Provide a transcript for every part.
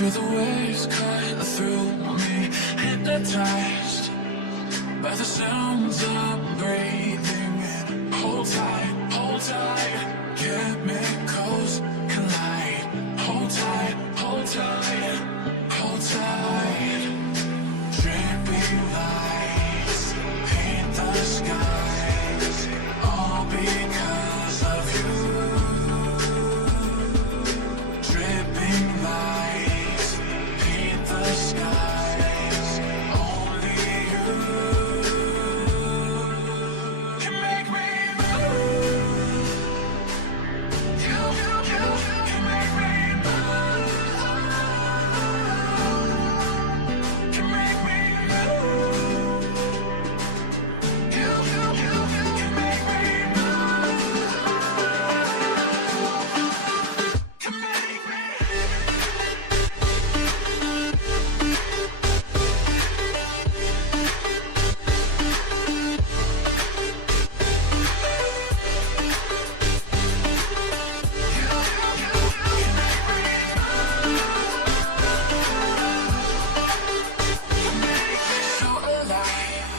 Feel the waves cut through me, hypnotized by the sounds I'm breathing in. Hold tight, chemicals collide. Hold tight, hold tight, hold tight. Dripping lights paint the skies, all because of you. Dripping lights paint the skies, only you can make me move. You can make me move. Can make me move. You can make me move. Can make me. So alive,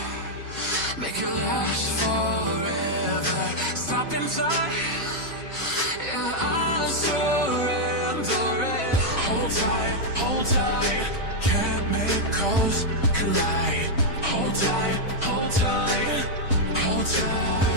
make it last forever. Stop in time, yeah, I surrender it. Hold tight, chemicals collide. Hold tight, hold tight, hold tight.